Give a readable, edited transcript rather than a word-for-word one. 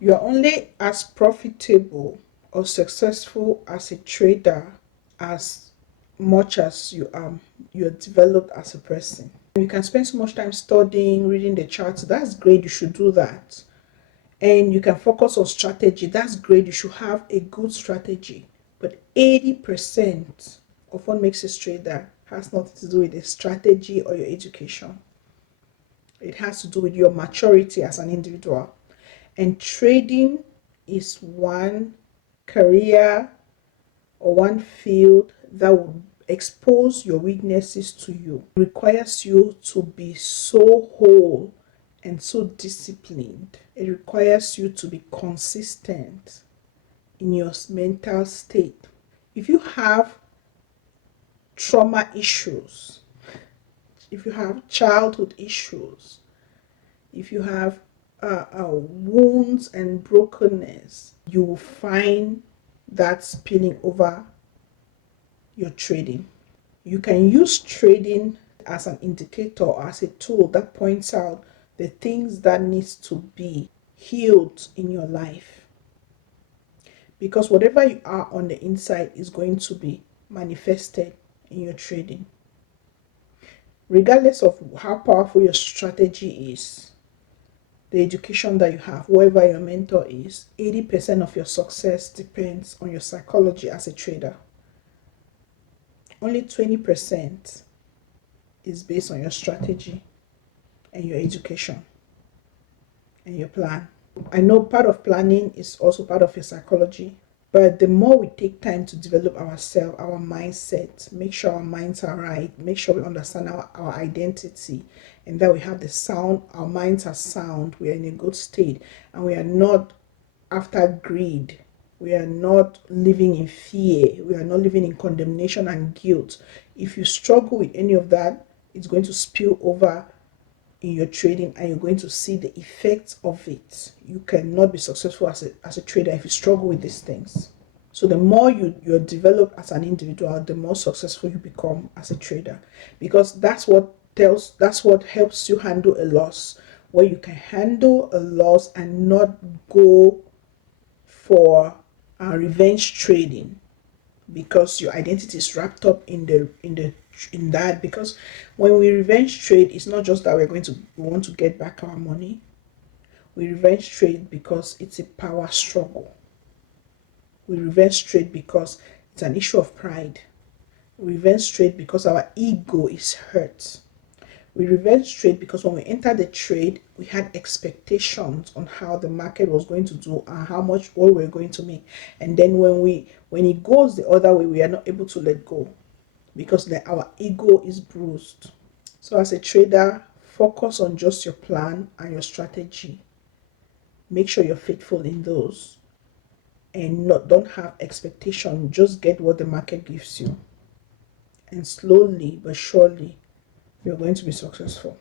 You are only as profitable or successful as a trader as much as you're developed as a person. You can spend so much time studying, reading the charts. That's great. You should do that. And you can focus on strategy. That's great. You should have a good strategy. But 80% of what makes a trader has nothing to do with the strategy or your education. It has to do with your maturity as an individual. And trading is one career or one field that will expose your weaknesses to you. It requires you to be so whole and so disciplined. It requires you to be consistent in your mental state. If you have trauma issues, if you have childhood issues, if you have wounds and brokenness, you will find that spilling over your trading. You can use trading as an indicator or as a tool that points out the things that needs to be healed in your life. Because whatever you are on the inside is going to be manifested in your trading. Regardless of how powerful your strategy is, the education that you have, whoever your mentor is, 80% of your success depends on your psychology as a trader. Only 20% is based on your strategy and your education and your plan. I know part of planning is also part of your psychology, but the more we take time to develop ourselves, our mindset, make sure our minds are right, make sure we understand our identity, and that we have the sound, our minds are sound, we are in a good state, and we are not after greed. We are not living in fear. We are not living in condemnation and guilt. If you struggle with any of that, it's going to spill over in your trading and you're going to see the effects of it. You cannot be successful as a trader if you struggle with these things. So the more you're developed as an individual, the more successful you become as a trader, because that's what helps you handle a loss, where you can handle a loss and not go for revenge trading, because your identity is wrapped up in that. Because when we revenge trade, it's not just that we want to get back our money. We revenge trade because it's a power struggle. We revenge trade because it's an issue of pride. We revenge trade because our ego is hurt. We revenge trade because when we entered the trade, we had expectations on how the market was going to do and how much what we were going to make. And then when it goes the other way, we are not able to let go because our ego is bruised. So as a trader, focus on just your plan and your strategy. Make sure you're faithful in those, and don't have expectation. Just get what the market gives you, and slowly but surely you're going to be successful.